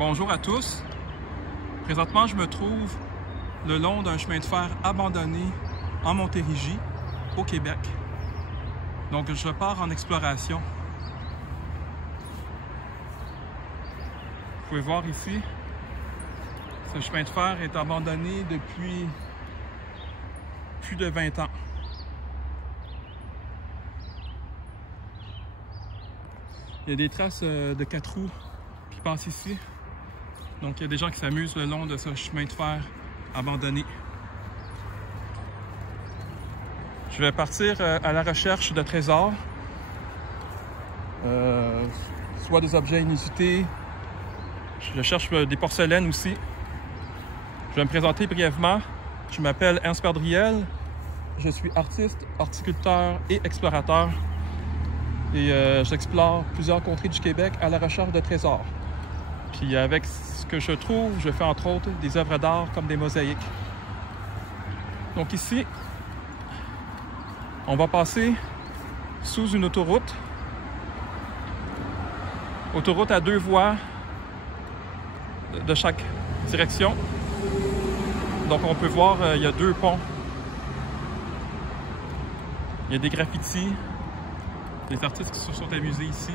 Bonjour à tous. Présentement, je me trouve le long d'un chemin de fer abandonné en Montérégie, au Québec. Donc, je pars en exploration. Vous pouvez voir ici, ce chemin de fer est abandonné depuis plus de 20 ans. Il y a des traces de 4 roues qui passent ici. Donc, il y a des gens qui s'amusent le long de ce chemin de fer abandonné. Je vais partir à la recherche de trésors, soit des objets inusités. Je cherche des porcelaines aussi. Je vais me présenter brièvement. Je m'appelle Ernst Perdriel. Je suis artiste, horticulteur et explorateur. Et j'explore plusieurs contrées du Québec à la recherche de trésors. Puis avec ce que je trouve, je fais entre autres des œuvres d'art comme des mosaïques. Donc ici, on va passer sous une autoroute. Autoroute à 2 voies de chaque direction. Donc on peut voir, il y a 2 ponts. Il y a des graffitis, des artistes qui se sont amusés ici.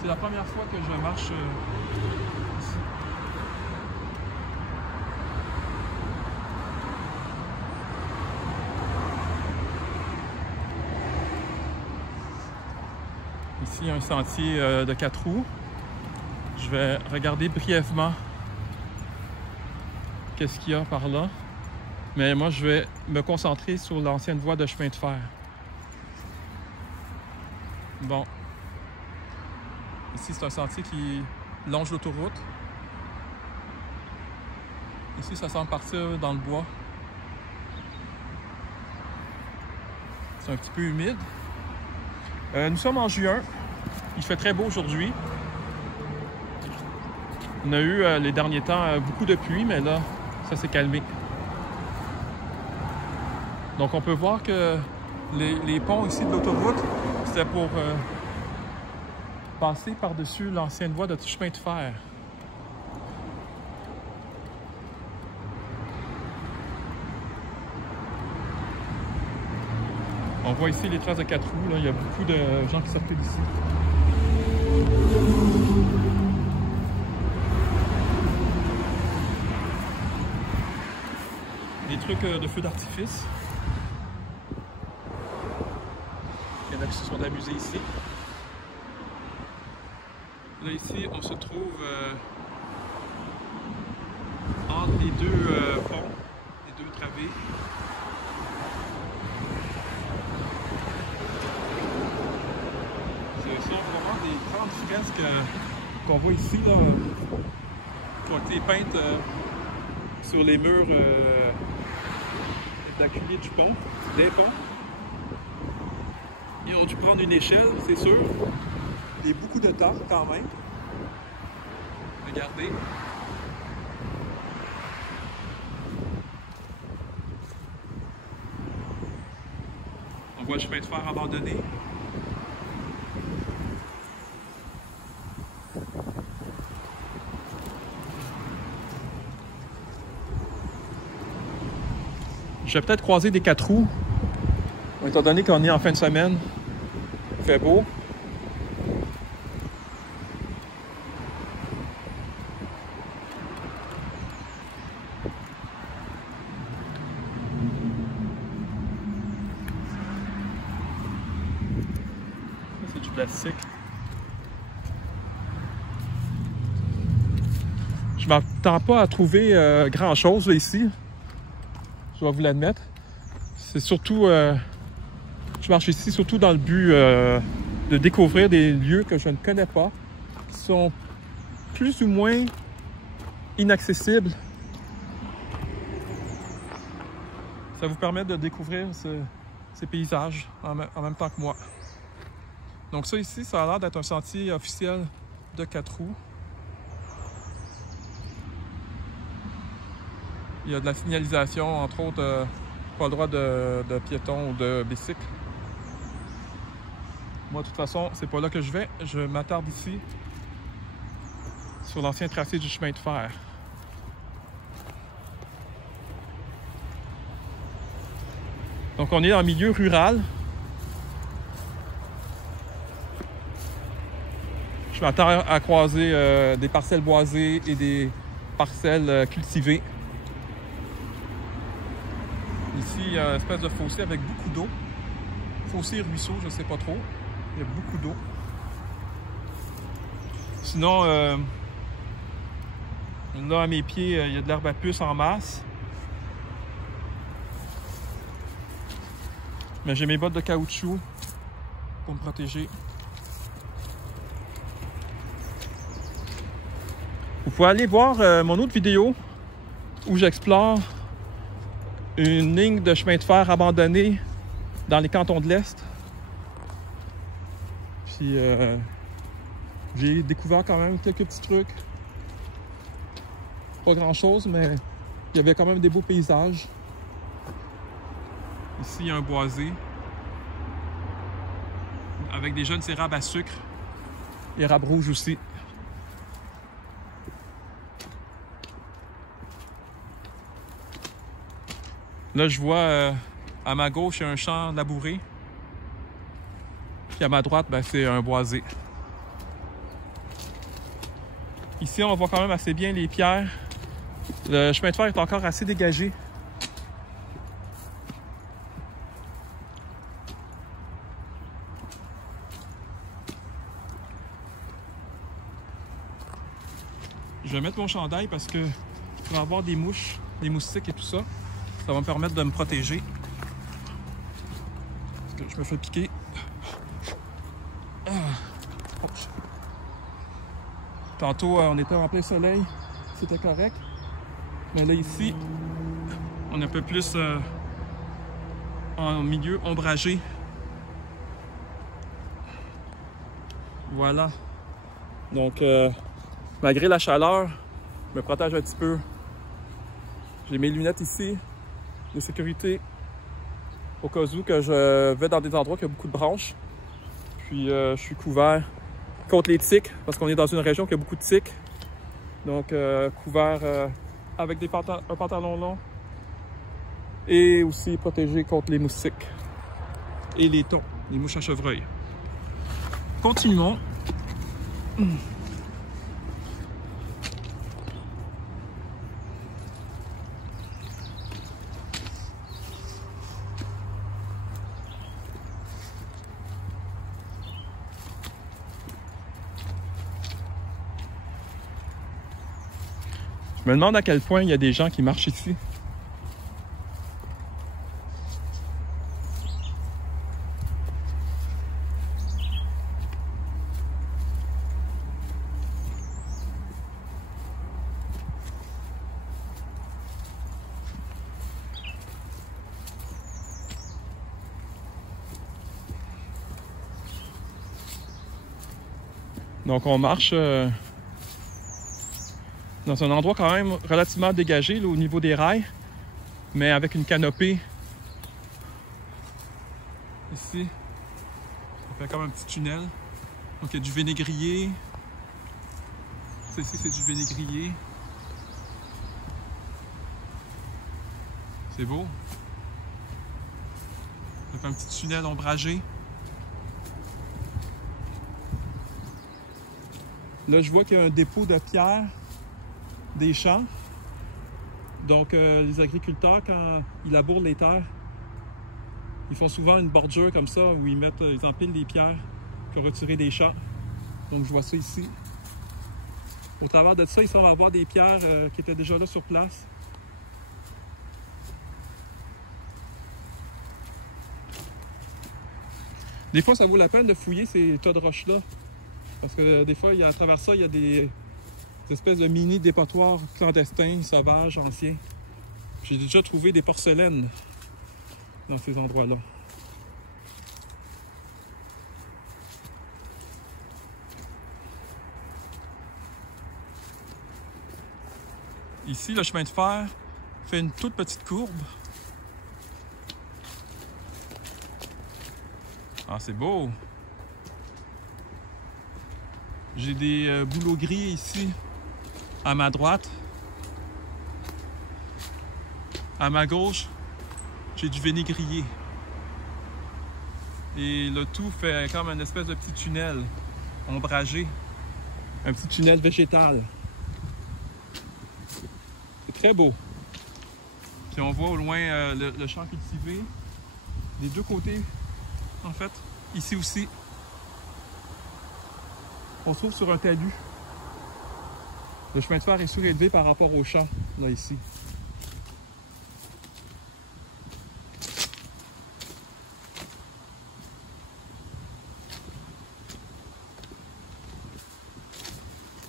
C'est la première fois que je marche ici. Ici, il y a un sentier de 4 roues. Je vais regarder brièvement qu'est-ce qu'il y a par là. Mais moi, je vais me concentrer sur l'ancienne voie de chemin de fer. Bon. Ici, c'est un sentier qui longe l'autoroute. Ici, ça semble partir dans le bois. C'est un petit peu humide. Nous sommes en juin. Il fait très beau aujourd'hui. On a eu les derniers temps beaucoup de pluie, mais là, ça s'est calmé. Donc, on peut voir que les ponts ici de l'autoroute, c'était pour passer par-dessus l'ancienne voie de chemin de fer. On voit ici les traces de 4 roues. Là. Il y a beaucoup de gens qui sortaient d'ici. Des trucs de feux d'artifice. Il y en a qui se sont amusés ici. Là, ici, on se trouve entre les 2 ponts, les 2 travées. Ce sont vraiment des grandes fresques qu'on voit ici, là, qui ont été peintes sur les murs d'accueillir du pont, des ponts. Ils ont dû prendre une échelle, c'est sûr. Il y a beaucoup de temps quand même. Regardez. On voit le chemin de fer abandonné. Je vais peut-être croiser des 4 roues, étant donné qu'on est en fin de semaine. Il fait beau. C'est du plastique. Je m'attends pas à trouver grand-chose là, ici. Je dois vous l'admettre. C'est surtout... je marche ici surtout dans le but de découvrir des lieux que je ne connais pas, qui sont plus ou moins inaccessibles. Ça vous permet de découvrir ces paysages en même temps que moi. Donc ça ici, ça a l'air d'être un sentier officiel de 4 roues. Il y a de la signalisation, entre autres, pas le droit de piétons ou de bicycle. Moi, de toute façon, c'est pas là que je vais. Je m'attarde ici sur l'ancien tracé du chemin de fer. Donc on est en milieu rural. Je m'attends à croiser des parcelles boisées et des parcelles cultivées. Ici, il y a une espèce de fossé avec beaucoup d'eau. Fossé ruisseau, je ne sais pas trop. Il y a beaucoup d'eau. Sinon, là à mes pieds, il y a de l'herbe à puce en masse. Mais j'ai mes bottes de caoutchouc pour me protéger. Vous pouvez aller voir mon autre vidéo où j'explore une ligne de chemin de fer abandonnée dans les cantons de l'Est. Puis j'ai découvert quand même quelques petits trucs. Pas grand chose, mais il y avait quand même des beaux paysages. Ici, il y a un boisé avec des jeunes érables à sucre. Érables rouges aussi. Là, je vois à ma gauche, il y a un champ labouré. Puis à ma droite, ben, c'est un boisé. Ici, on voit quand même assez bien les pierres. Le chemin de fer est encore assez dégagé. Je vais mettre mon chandail parce que il va y avoir des mouches, des moustiques et tout ça. Ça va me permettre de me protéger. Parce que je me fais piquer. Tantôt, on était en plein soleil. C'était correct. Mais là, ici, on est un peu plus en milieu ombragé. Voilà. Donc, malgré la chaleur, je me protège un petit peu. J'ai mes lunettes ici de sécurité au cas où que je vais dans des endroits où il y a beaucoup de branches. Puis je suis couvert contre les tiques parce qu'on est dans une région qui a beaucoup de tiques. Donc couvert avec un pantalon long et aussi protégé contre les moustiques et les thons, les mouches à chevreuil. Continuons. Je me demande à quel point il y a des gens qui marchent ici. Donc on marche dans un endroit quand même relativement dégagé là, au niveau des rails, mais avec une canopée. Ici, ça fait comme un petit tunnel. Donc il y a du vénégrier. Ça ici, c'est du vénégrier. C'est beau. Ça fait un petit tunnel ombragé. Là, je vois qu'il y a un dépôt de pierre des champs. Donc, les agriculteurs, quand ils labourent les terres, ils font souvent une bordure comme ça où ils empilent des pierres pour retirer des champs. Donc, je vois ça ici. Au travers de ça, il semble avoir des pierres qui étaient déjà là sur place. Des fois, ça vaut la peine de fouiller ces tas de roches-là. Parce que des fois, à travers ça, il y a des espèces de mini dépotoirs clandestins, sauvages, anciens. J'ai déjà trouvé des porcelaines dans ces endroits-là. Ici, le chemin de fer fait une toute petite courbe. Ah, c'est beau! J'ai des bouleaux gris ici à ma droite. À ma gauche, j'ai du vinaigrier. Et le tout fait comme une espèce de petit tunnel ombragé. Un petit tunnel végétal. C'est très beau. Puis on voit au loin le champ cultivé. Des deux côtés, en fait. Ici aussi. On se trouve sur un talus. Le chemin de fer est surélevé par rapport au champ, là, ici.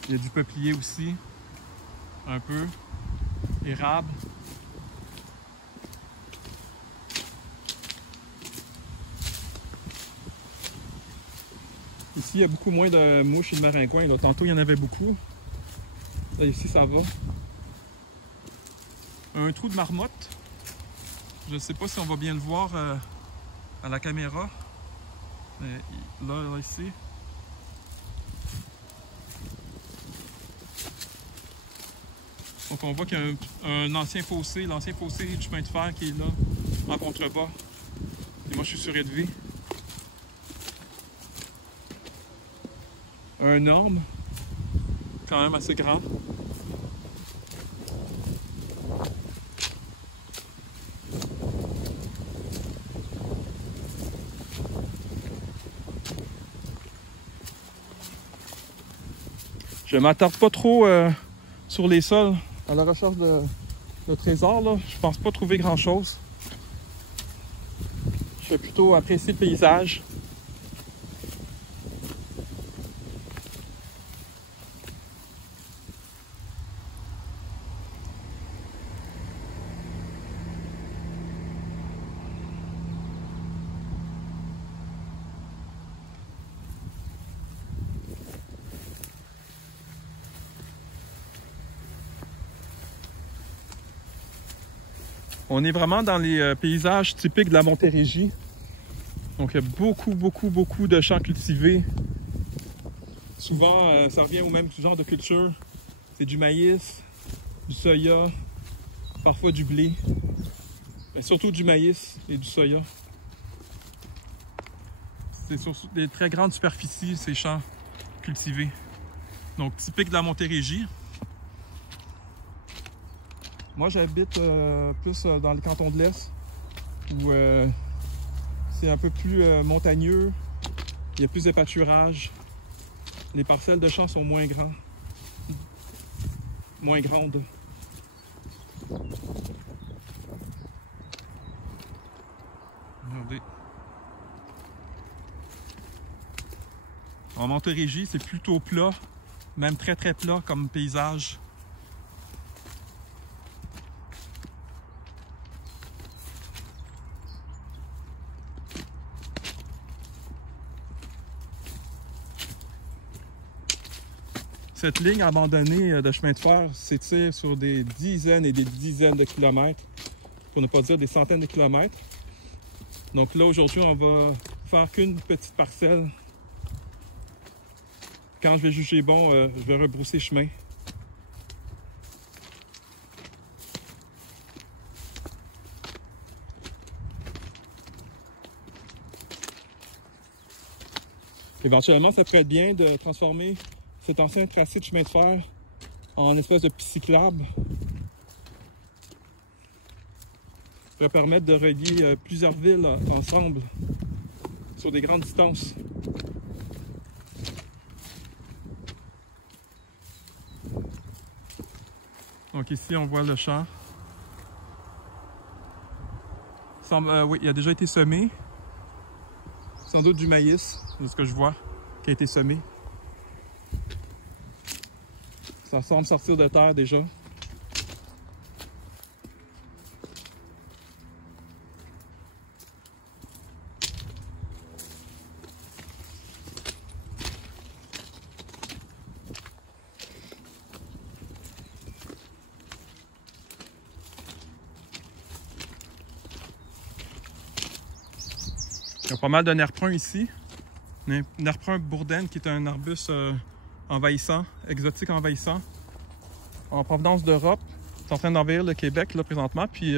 Il y a du peuplier aussi, un peu, érable. Ici, il y a beaucoup moins de mouches et de maringouins. Là, tantôt, il y en avait beaucoup. Là, ici, ça va. Un trou de marmotte. Je ne sais pas si on va bien le voir à la caméra. Mais là, ici. Donc on voit qu'il y a un ancien fossé, l'ancien fossé du chemin de fer qui est là, en contrebas. Et moi je suis surélevé. Un orme, quand même assez grand. Je ne m'attarde pas trop sur les sols à la recherche de trésors. Là. Je pense pas trouver grand chose. Je vais plutôt apprécier le paysage. On est vraiment dans les paysages typiques de la Montérégie. Donc il y a beaucoup de champs cultivés. Souvent, ça revient au même genre de culture. C'est du maïs, du soya, parfois du blé. Mais surtout du maïs et du soya. C'est sur des très grandes superficies, ces champs cultivés. Donc typique de la Montérégie. Moi, j'habite plus dans le canton de l'Est, où c'est un peu plus montagneux, il y a plus de pâturage, les parcelles de champs sont moins grandes. Regardez. En Montérégie, c'est plutôt plat, même très plat comme paysage. Cette ligne abandonnée de chemin de fer s'étire sur des dizaines et des dizaines de kilomètres, pour ne pas dire des centaines de kilomètres. Donc là, aujourd'hui, on va faire qu'une petite parcelle. Quand je vais juger bon, je vais rebrousser chemin. Éventuellement, ça pourrait être bien de transformer cet ancien tracé de chemin de fer en espèce de piste cyclable. Ça va permettre de relier plusieurs villes ensemble sur des grandes distances. Donc ici, on voit le champ. Oui, il a déjà été semé. Sans doute du maïs, c'est ce que je vois, qui a été semé. Ça semble sortir de terre déjà. Il y a pas mal de nerfprun ici. Nerfprun bourdaine qui est un arbuste envahissant, exotique envahissant. en provenance d'Europe. C'est en train d'envahir le Québec là, présentement. Puis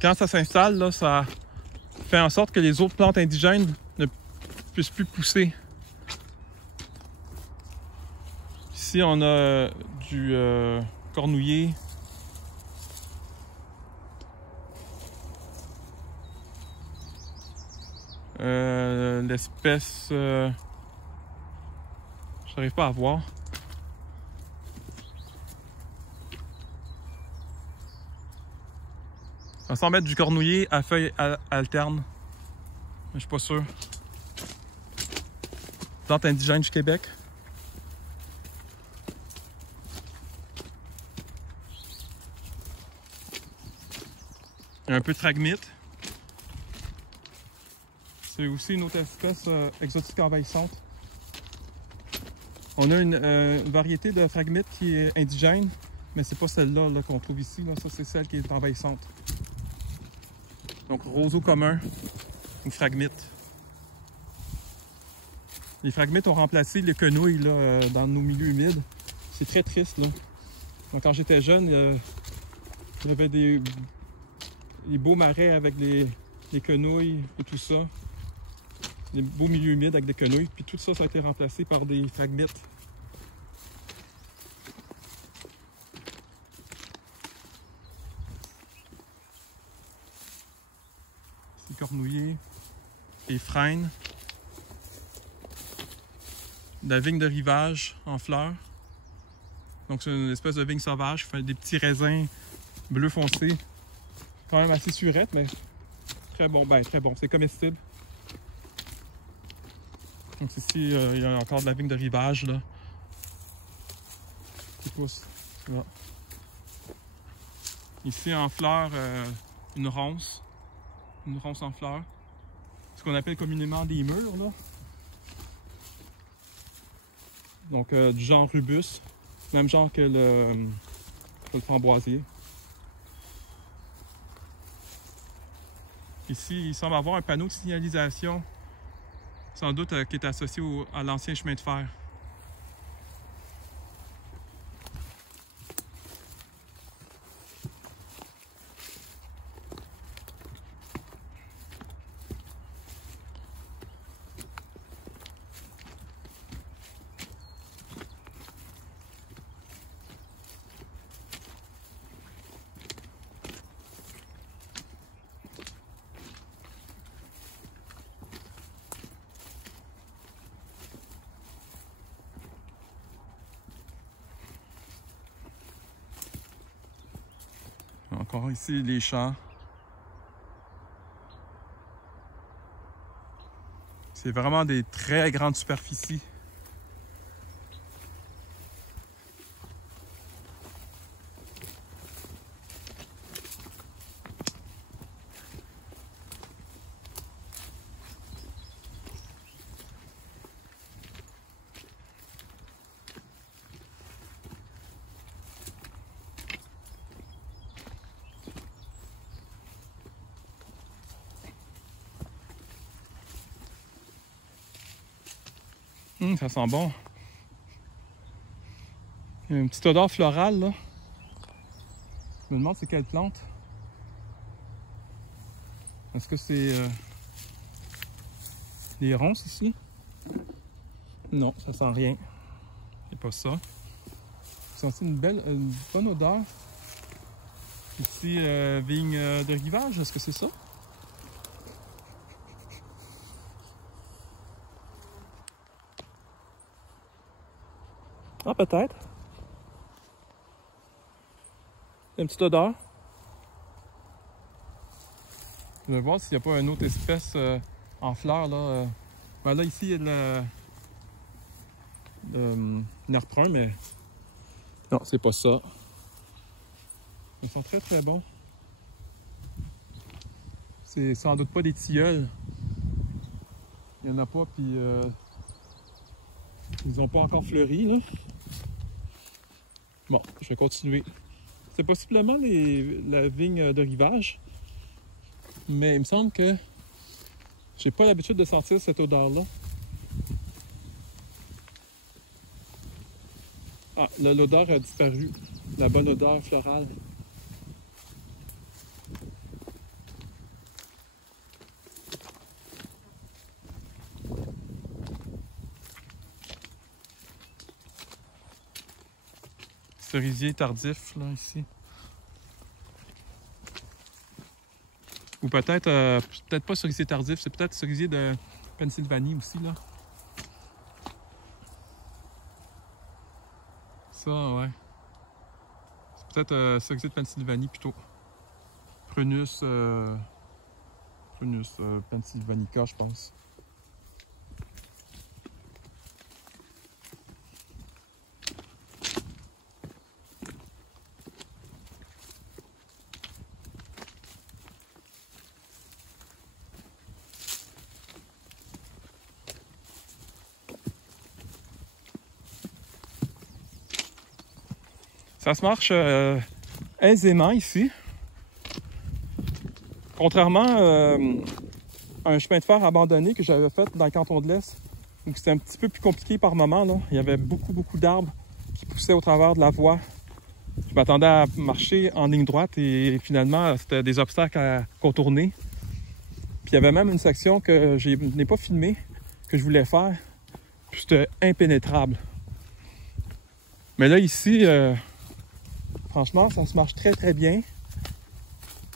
quand ça s'installe, là, ça fait en sorte que les autres plantes indigènes ne puissent plus pousser. Ici, on a du cornouiller. L'espèce... j'arrive pas à voir. Ça semble être du cornouiller à feuilles alternes. Mais je suis pas sûr. Plante indigène du Québec. Il y a un peu de phragmite. C'est aussi une autre espèce exotique envahissante. On a une variété de phragmite qui est indigène, mais c'est pas celle-là -là, qu'on trouve ici. Là. Ça, c'est celle qui est envahissante. Donc, roseau commun ou phragmite. Les phragmites ont remplacé les quenouilles là, dans nos milieux humides. C'est très triste. Là. Donc, quand j'étais jeune, il y avait des beaux marais avec les quenouilles et tout ça. Des beaux milieux humides avec des quenouilles. Puis tout ça, ça a été remplacé par des phragmites. C'est cornouiller et frêne. La vigne de rivage en fleurs. Donc c'est une espèce de vigne sauvage qui fait des petits raisins bleu foncé. Quand même assez surette, mais très bon. Ben, très bon. C'est comestible. Donc ici, il y a encore de la vigne de rivage là, qui pousse. Là. Ici en fleurs, une ronce en fleurs. Ce qu'on appelle communément des mûres. Là. Donc du genre rubus, même genre que le framboisier. Ici, il semble avoir un panneau de signalisation, sans doute qui est associé à l'ancien chemin de fer. Encore ici, les champs. C'est vraiment des très grandes superficies. Ça sent bon. Il y a une petite odeur florale là. Je me demande c'est quelle plante. Est-ce que c'est les ronces ici? Non, ça sent rien. C'est pas ça. Ça sent une bonne odeur. Ici, vigne de rivage, est-ce que c'est ça? Ah, peut-être. Il y a une petite odeur. Je vais voir s'il n'y a pas une autre espèce en fleurs. Là, ben là ici, il y a le nerfbrun, mais non, c'est pas ça. Ils sont très très bons. C'est sans doute pas des tilleuls. Il n'y en a pas, puis ils n'ont pas encore fleuri. Là. Bon, je vais continuer. C'est possiblement la vigne de rivage, mais il me semble que j'ai pas l'habitude de sentir cette odeur-là. Ah, l'odeur a disparu. La bonne odeur florale. Cerisier tardif, là, ici. Ou peut-être, peut-être pas cerisier tardif, c'est peut-être cerisier de Pennsylvanie aussi, là. Ça, ouais. C'est peut-être cerisier de Pennsylvanie plutôt. Prunus, Prunus Pennsylvanica, je pense. Ça se marche aisément ici. Contrairement à un chemin de fer abandonné que j'avais fait dans le canton de l'Est, où c'était un petit peu plus compliqué par moment, là. Il y avait beaucoup d'arbres qui poussaient au travers de la voie. Je m'attendais à marcher en ligne droite et finalement, c'était des obstacles à contourner. Puis il y avait même une section que je n'ai pas filmée, que je voulais faire. Puis c'était impénétrable. Mais là, ici, franchement, ça se marche très bien.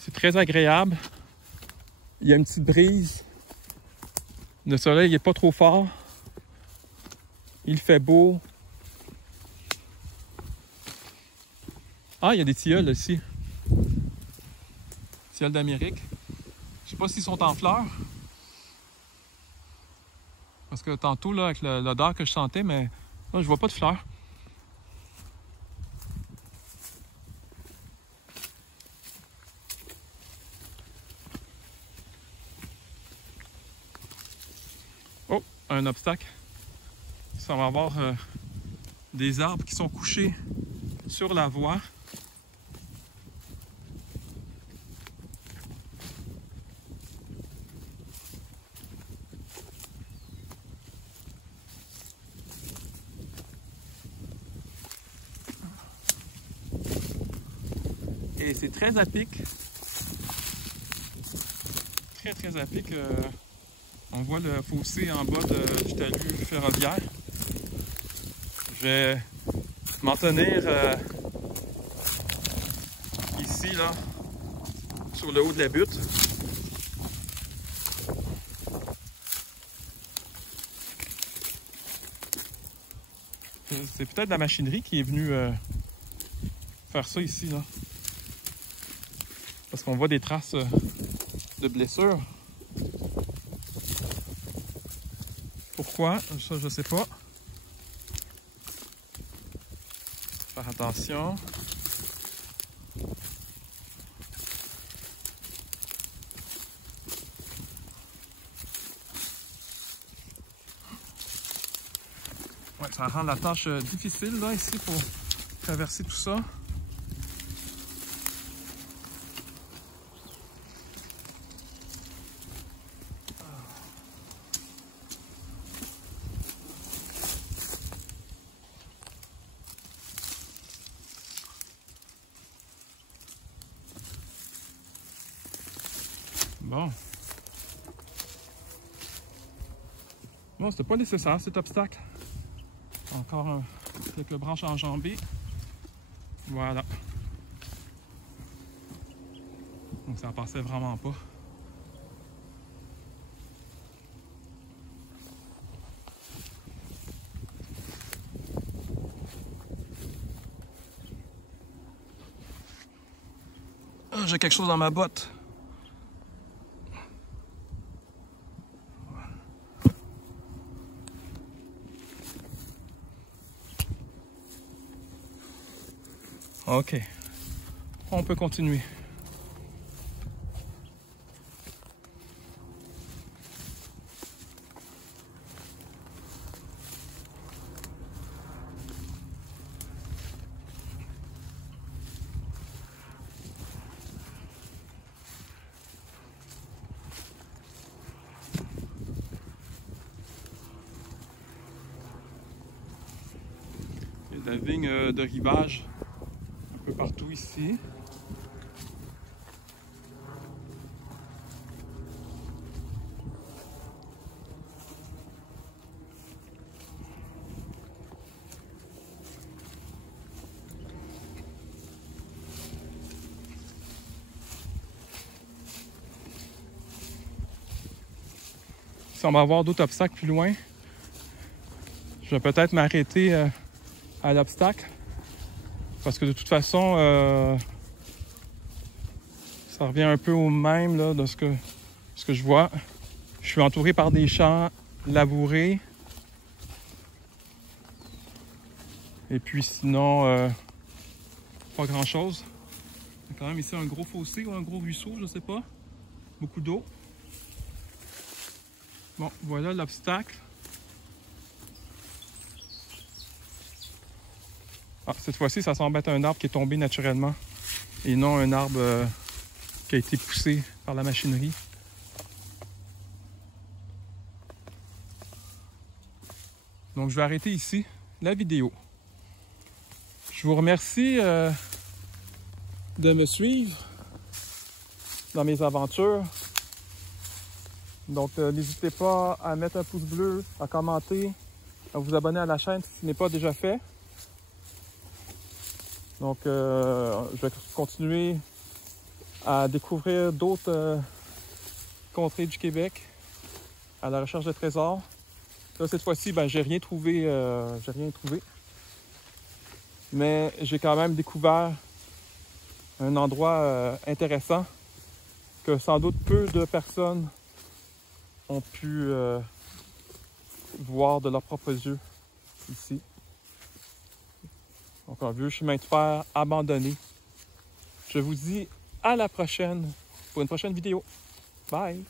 C'est très agréable. Il y a une petite brise. Le soleil n'est pas trop fort. Il fait beau. Ah, il y a des tilleuls ici. Tilleuls d'Amérique. Je sais pas s'ils sont en fleurs. Parce que tantôt, là, avec l'odeur que je sentais, mais là, je vois pas de fleurs. Oh, un obstacle. Ça va avoir des arbres qui sont couchés sur la voie. Et c'est très à pic. Très à pic. On voit le fossé en bas du talus ferroviaire. Je vais m'en tenir ici, là, sur le haut de la butte. C'est peut-être la machinerie qui est venue faire ça ici, là. Parce qu'on voit des traces de blessures. Pourquoi? Ça, je sais pas. Faire attention. Ouais, ça rend la tâche difficile, là, ici, pour traverser tout ça. Bon. Bon, c'était pas nécessaire cet obstacle. Encore quelques branches enjambées. Voilà. Donc ça passait vraiment pas. Ah, j'ai quelque chose dans ma botte. Ok, on peut continuer. la vigne de rivage un peu partout ici. Si on va avoir d'autres obstacles plus loin, je vais peut-être m'arrêter à l'obstacle. Parce que de toute façon, ça revient un peu au même là, de ce que je vois. Je suis entouré par des champs labourés. Et puis sinon, pas grand-chose. Il y a quand même ici un gros fossé ou un gros ruisseau, je sais pas. Beaucoup d'eau. Bon, voilà l'obstacle. Ah, cette fois-ci, ça semble être un arbre qui est tombé naturellement et non un arbre qui a été poussé par la machinerie. Donc, je vais arrêter ici la vidéo. Je vous remercie de me suivre dans mes aventures. Donc, n'hésitez pas à mettre un pouce bleu, à commenter, à vous abonner à la chaîne si ce n'est pas déjà fait. Donc, je vais continuer à découvrir d'autres contrées du Québec à la recherche de trésors. Là, cette fois-ci, ben, j'ai rien trouvé. Mais j'ai quand même découvert un endroit intéressant que sans doute peu de personnes ont pu voir de leurs propres yeux ici. Donc un vieux chemin de fer abandonné. Je vous dis à la prochaine pour une prochaine vidéo. Bye!